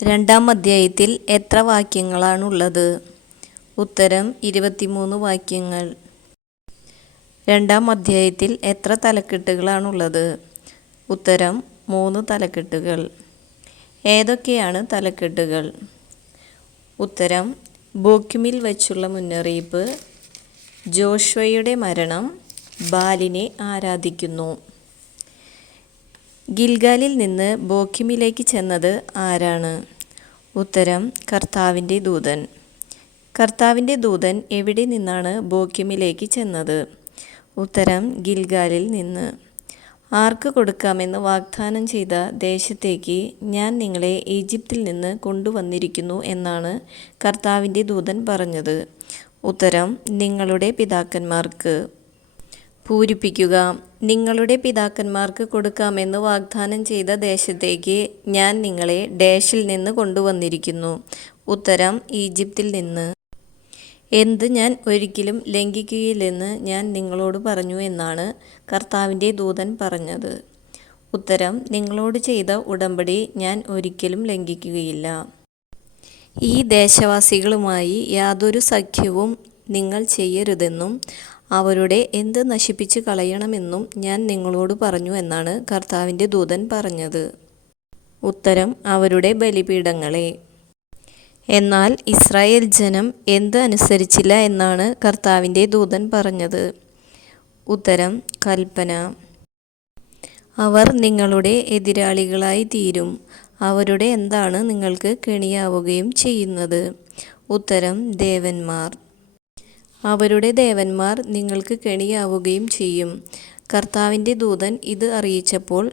രണ്ടാം അധ്യായത്തിൽ എത്ര വാക്യങ്ങളാണുള്ളത്? ഉത്തരം 23 വാക്യങ്ങൾ. രണ്ടാം അധ്യായത്തിൽ എത്ര തലക്കെട്ടുകളാണുള്ളത്? ഉത്തരം 3 തലക്കെട്ടുകൾ. ഏതൊക്കെയാണ് തലക്കെട്ടുകൾ? ഉത്തരം ബോക്കിമിൽ വച്ചുള്ള മുന്നറിയിപ്പ്, ജോഷുവയുടെ മരണം, ബാലിനെ ആരാധിക്കുന്നു. ഗിൽഗാലിൽ നിന്ന് ബോക്കിമിലേക്ക് ചെന്നത് ആരാണ്? ഉത്തരം കർത്താവിൻ്റെ ദൂതൻ. കർത്താവിൻ്റെ ദൂതൻ എവിടെ നിന്നാണ് ബോക്കിമിലേക്ക് ചെന്നത്? ഉത്തരം ഗിൽഗാലിൽ നിന്ന്. ആർക്ക് കൊടുക്കാമെന്ന് വാഗ്ദാനം ചെയ്ത ദേശത്തേക്ക് ഞാൻ നിങ്ങളെ ഈജിപ്തിൽ നിന്ന് കൊണ്ടുവന്നിരിക്കുന്നു എന്നാണ് കർത്താവിൻ്റെ ദൂതൻ പറഞ്ഞത്. ഉത്തരം നിങ്ങളുടെ പിതാക്കന്മാർക്ക്. പൂരിപ്പിക്കുക. നിങ്ങളുടെ പിതാക്കന്മാർക്ക് കൊടുക്കാമെന്ന് വാഗ്ദാനം ചെയ്ത ദേശത്തേക്ക് ഞാൻ നിങ്ങളെ ഡാഷിൽ നിന്ന് കൊണ്ടുവന്നിരിക്കുന്നു. ഉത്തരം ഈജിപ്തിൽ നിന്ന്. എന്ത് ഞാൻ ഒരിക്കലും ലംഘിക്കുകയില്ലെന്ന് ഞാൻ നിങ്ങളോട് പറഞ്ഞു എന്നാണ് കർത്താവിൻ്റെ ദൂതൻ പറഞ്ഞത്. ഉത്തരം നിങ്ങളോട് ചെയ്ത ഉടമ്പടി ഞാൻ ഒരിക്കലും ലംഘിക്കുകയില്ല. ഈ ദേശവാസികളുമായി യാതൊരു സഖ്യവും നിങ്ങൾ ചെയ്യരുതെന്നും അവരുടെ എന്ത് നശിപ്പിച്ച് കളയണമെന്നും ഞാൻ നിങ്ങളോട് പറഞ്ഞു എന്നാണ് കർത്താവിൻ്റെ ദൂതൻ പറഞ്ഞത്. ഉത്തരം അവരുടെ ബലിപീഠങ്ങളെ. എന്നാൽ ഇസ്രായേൽ ജനം എന്ത് അനുസരിച്ചില്ല എന്നാണ് കർത്താവിൻ്റെ ദൂതൻ പറഞ്ഞത്. ഉത്തരം കൽപ്പന. അവർ നിങ്ങളുടെ എതിരാളികളായി തീരും. അവരുടെ എന്താണ് നിങ്ങൾക്ക് കെണിയാവുകയും ചെയ്യുന്നത്? ഉത്തരം ദേവന്മാർ. അവരുടെ ദേവന്മാർ നിങ്ങൾക്ക് കെണിയാവുകയും ചെയ്യും. കർത്താവിൻ്റെ ദൂതൻ ഇത് അറിയിച്ചപ്പോൾ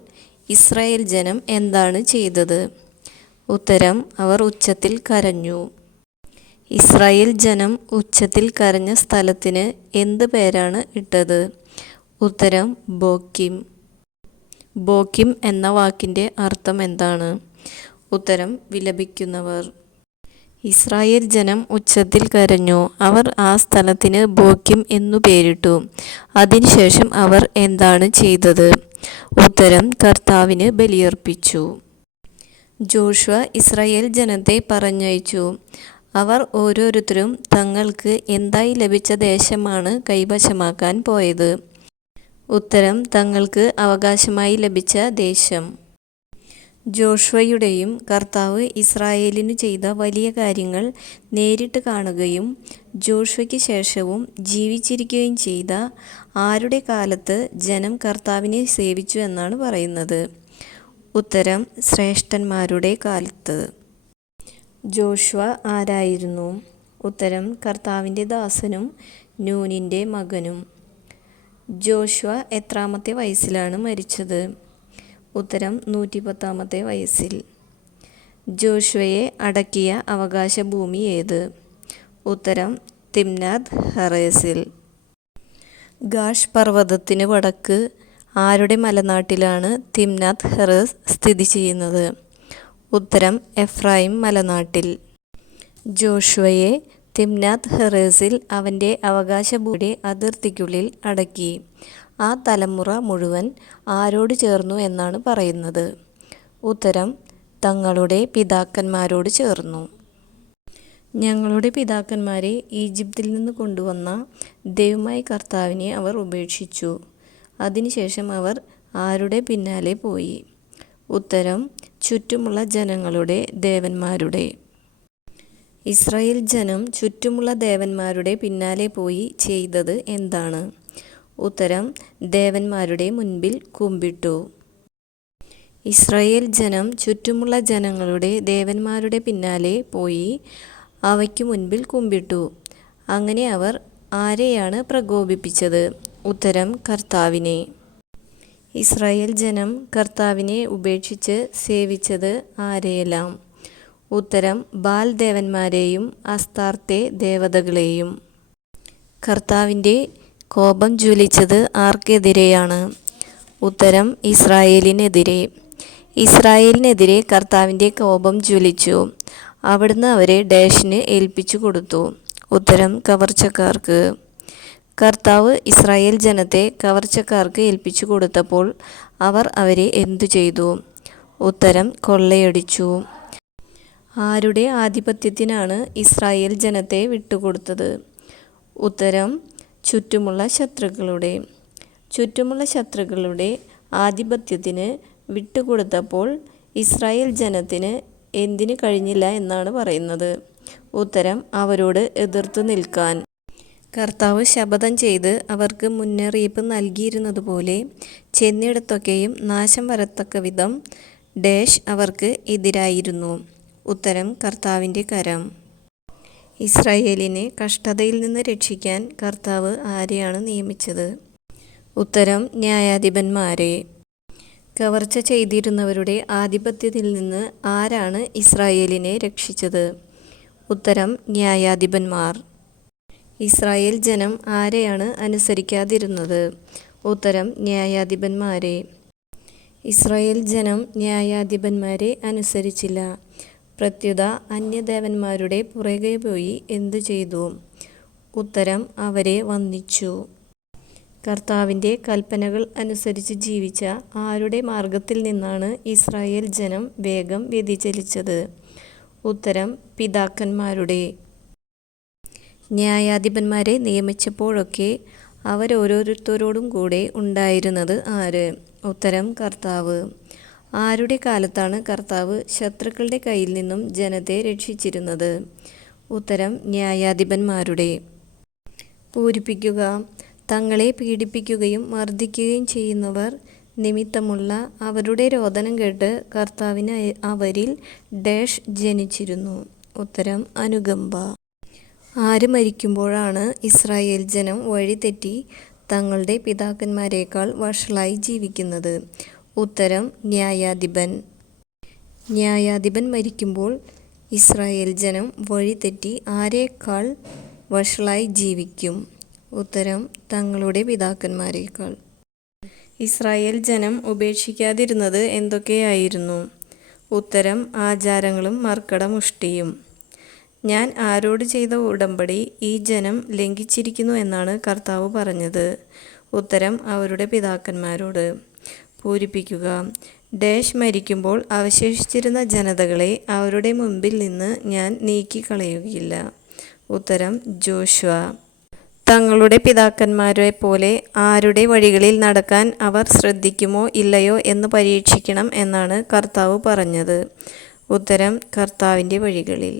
ഇസ്രായേൽ ജനം എന്താണ് ചെയ്തത്? ഉത്തരം അവർ ഉച്ചത്തിൽ കരഞ്ഞു. ഇസ്രായേൽ ജനം ഉച്ചത്തിൽ കരഞ്ഞ സ്ഥലത്തിന് എന്ത് പേരാണ് ഇട്ടത്? ഉത്തരം ബോക്കിം. ബോക്കിം എന്ന വാക്കിൻ്റെ അർത്ഥം എന്താണ്? ഉത്തരം വിലപിക്കുന്നവർ. ഇസ്രായേൽ ജനം ഉച്ചത്തിൽ കരഞ്ഞു. അവർ ആ സ്ഥലത്തിന് ബോക്കിം എന്നു പേരിട്ടു. അതിനുശേഷം അവർ എന്താണ് ചെയ്തത്? ഉത്തരം കർത്താവിന് ബലിയർപ്പിച്ചു. ജോഷുവ ഇസ്രായേൽ ജനത്തെ പറഞ്ഞയച്ചു. അവർ ഓരോരുത്തരും തങ്ങൾക്ക് എന്തായി ലഭിച്ച ദേശമാണ് കൈവശമാക്കാൻ പോയത്. ഉത്തരം തങ്ങൾക്ക് അവകാശമായി ലഭിച്ച ദേശം. ജോഷുവയുടെയും കർത്താവ് ഇസ്രായേലിനു ചെയ്ത വലിയ കാര്യങ്ങൾ നേരിട്ട് കാണുകയും ജോഷുവയ്ക്ക് ശേഷവും ജീവിച്ചിരിക്കുകയും ചെയ്ത ആരുടെ കാലത്ത് ജനം കർത്താവിനെ സേവിച്ചു എന്നാണ് പറയുന്നത്? ഉത്തരം ശ്രേഷ്ഠന്മാരുടെ കാലത്ത്. ജോഷുവ ആരായിരുന്നു? ഉത്തരം കർത്താവിൻ്റെ ദാസനും നൂനിൻ്റെ മകനും. ജോഷുവ എത്രാമത്തെ വയസ്സിലാണ് മരിച്ചത്? ഉത്തരം 110 വയസ്സിൽ. ജോഷുവയെ അടക്കിയ അവകാശ ഭൂമി ഏത്? ഉത്തരം തിമ്നാത്ത് ഹെറേസിൽ. ഗാഷ് പർവ്വതത്തിന് വടക്ക് ആരുടെ മലനാട്ടിലാണ് തിമ്നാത്ത് ഹെറേസ് സ്ഥിതി ചെയ്യുന്നത്? ഉത്തരം എഫ്രായിം മലനാട്ടിൽ. ജോഷുവയെ തിമ്നാത്ത് ഹെറേസിൽ അവൻ്റെ അവകാശ ഭൂമിയുടെ അതിർത്തിക്കുള്ളിൽ അടക്കി. ആ തലമുറ മുഴുവൻ ആരോട് ചേർന്നു എന്നാണ് പറയുന്നത്? ഉത്തരം തങ്ങളുടെ പിതാക്കന്മാരോട് ചേർന്നു. ഞങ്ങളുടെ പിതാക്കന്മാരെ ഈജിപ്തിൽ നിന്ന് കൊണ്ടുവന്ന ദൈവമായ കർത്താവിനെ അവർ ഉപേക്ഷിച്ചു. അതിനുശേഷം അവർ ആരുടെ പിന്നാലെ പോയി? ഉത്തരം ചുറ്റുമുള്ള ജനങ്ങളുടെ ദേവന്മാരുടെ. ഇസ്രായേൽ ജനം ചുറ്റുമുള്ള ദേവന്മാരുടെ പിന്നാലെ പോയി ചെയ്തത് എന്താണ്? ഉത്തരം ദേവന്മാരുടെ മുൻപിൽ കുമ്പിട്ടു. ഇസ്രായേൽ ജനം ചുറ്റുമുള്ള ജനങ്ങളുടെ ദേവന്മാരുടെ പിന്നാലെ പോയി അവയ്ക്ക് മുൻപിൽ കുമ്പിട്ടു. അങ്ങനെ അവർ ആരെയാണ് പ്രകോപിപ്പിച്ചത്? ഉത്തരം കർത്താവിനെ. ഇസ്രായേൽ ജനം കർത്താവിനെ ഉപേക്ഷിച്ച് സേവിച്ചത് ആരെയെല്ലാം? ഉത്തരം ബാൽ ദേവന്മാരെയും അസ്താർത്തെ ദേവതകളെയും. കർത്താവിൻ്റെ കോപം ജ്വലിച്ചത് ആർക്കെതിരെയാണ്? ഉത്തരം ഇസ്രായേലിനെതിരെ. ഇസ്രായേലിനെതിരെ കർത്താവിൻ്റെ കോപം ജ്വലിച്ചു. അവിടുന്ന് അവരെ ഡാഷിന് ഏൽപ്പിച്ചു കൊടുത്തു. ഉത്തരം കവർച്ചക്കാർക്ക്. കർത്താവ് ഇസ്രായേൽ ജനത്തെ കവർച്ചക്കാർക്ക് ഏൽപ്പിച്ചു കൊടുത്തപ്പോൾ അവർ അവരെ എന്തു ചെയ്തു? ഉത്തരം കൊള്ളയടിച്ചു. ആരുടെ ആധിപത്യത്തിനാണ് ഇസ്രായേൽ ജനത്തെ വിട്ടുകൊടുത്തത്? ഉത്തരം ചുറ്റുമുള്ള ശത്രുക്കളുടെ. ചുറ്റുമുള്ള ശത്രുക്കളുടെ ആധിപത്യത്തിന് വിട്ടുകൊടുത്തപ്പോൾ ഇസ്രായേൽ ജനത്തിന് എന്തിനു കഴിഞ്ഞില്ല എന്നാണ് പറയുന്നത്? ഉത്തരം അവരോട് എതിർത്തു നിൽക്കാൻ. കർത്താവ് ശപഥം ചെയ്ത് അവർക്ക് മുന്നറിയിപ്പ് നൽകിയിരുന്നതുപോലെ ചെന്നിടത്തൊക്കെയും നാശം വരത്തക്കവിധം ഡാഷ് അവർക്ക് എതിരായിരുന്നു. ഉത്തരം കർത്താവിൻ്റെ കരം. ഇസ്രായേലിനെ കഷ്ടതയിൽ നിന്ന് രക്ഷിക്കാൻ കർത്താവ് ആരെയാണ് നിയമിച്ചത്? ഉത്തരം ന്യായാധിപന്മാരെ. കവർച്ച ചെയ്തിരുന്നവരുടെ ആധിപത്യത്തിൽ നിന്ന് ആരാണ് ഇസ്രായേലിനെ രക്ഷിച്ചത്? ഉത്തരം ന്യായാധിപന്മാർ. ഇസ്രായേൽ ജനം ആരെയാണ് അനുസരിക്കാതിരുന്നത്? ഉത്തരം ന്യായാധിപന്മാരെ. ഇസ്രായേൽ ജനം ന്യായാധിപന്മാരെ അനുസരിച്ചില്ല. പ്രത്യുത അന്യദേവന്മാരുടെ പുറകെ പോയി എന്തു ചെയ്തു? ഉത്തരം അവരെ വന്ദിച്ചു. കർത്താവിൻ്റെ കൽപ്പനകൾ അനുസരിച്ച് ജീവിച്ച ആരുടെ മാർഗത്തിൽ നിന്നാണ് ഇസ്രായേൽ ജനം വേഗം വ്യതിചലിച്ചത്? ഉത്തരം പിതാക്കന്മാരുടെ. ന്യായാധിപന്മാരെ നിയമിച്ചപ്പോഴൊക്കെ അവരോരോരുത്തരോടും കൂടെ ഉണ്ടായിരുന്നത് ആര്? ഉത്തരം കർത്താവ്. ആരുടെ കാലത്താണ് കർത്താവ് ശത്രുക്കളുടെ കയ്യിൽ നിന്നും ജനത്തെ രക്ഷിച്ചിരുന്നത്? ഉത്തരം ന്യായാധിപന്മാരുടെ. പൂരിപ്പിക്കുക. തങ്ങളെ പീഡിപ്പിക്കുകയും മർദ്ദിക്കുകയും ചെയ്യുന്നവർ നിമിത്തമുള്ള അവരുടെ രോദനം കേട്ട് കർത്താവിന് അവരിൽ ഡാഷ് ജനിച്ചിരുന്നു. ഉത്തരം അനുകമ്പ. ആര് മരിക്കുമ്പോഴാണ് ഇസ്രായേൽ ജനം വഴിതെറ്റി തങ്ങളുടെ പിതാക്കന്മാരെക്കാൾ വഷളായി ജീവിക്കുന്നത്? ഉത്തരം ന്യായാധിപൻ. ന്യായാധിപൻ മരിക്കുമ്പോൾ ഇസ്രായേൽ ജനം വഴിതെറ്റി ആരേക്കാൾ വഷളായി ജീവിക്കും? ഉത്തരം തങ്ങളുടെ പിതാക്കന്മാരെക്കാൾ. ഇസ്രായേൽ ജനം ഉപേക്ഷിക്കാതിരുന്നത് എന്തൊക്കെയായിരുന്നു? ഉത്തരം ആചാരങ്ങളും മർക്കടമുഷ്ടിയും. ഞാൻ ആരോട് ചെയ്ത ഉടമ്പടി ഈ ജനം ലംഘിച്ചിരിക്കുന്നു എന്നാണ് കർത്താവ് പറഞ്ഞത്? ഉത്തരം അവരുടെ പിതാക്കന്മാരോട്. പൂരിപ്പിക്കുക. ഡാഷ് മരിക്കുമ്പോൾ അവശേഷിച്ചിരുന്ന ജനതകളെ അവരുടെ മുൻപിൽ നിന്ന് ഞാൻ നീക്കിക്കളയുകയില്ല. ഉത്തരം ജോഷുവ. തങ്ങളുടെ പിതാക്കന്മാരെ പോലെ ആരുടെ വഴികളിൽ നടക്കാൻ അവർ ശ്രദ്ധിക്കുമോ ഇല്ലയോ എന്ന് പരീക്ഷിക്കണം എന്നാണ് കർത്താവ് പറഞ്ഞത്? ഉത്തരം കർത്താവിൻ്റെ വഴികളിൽ.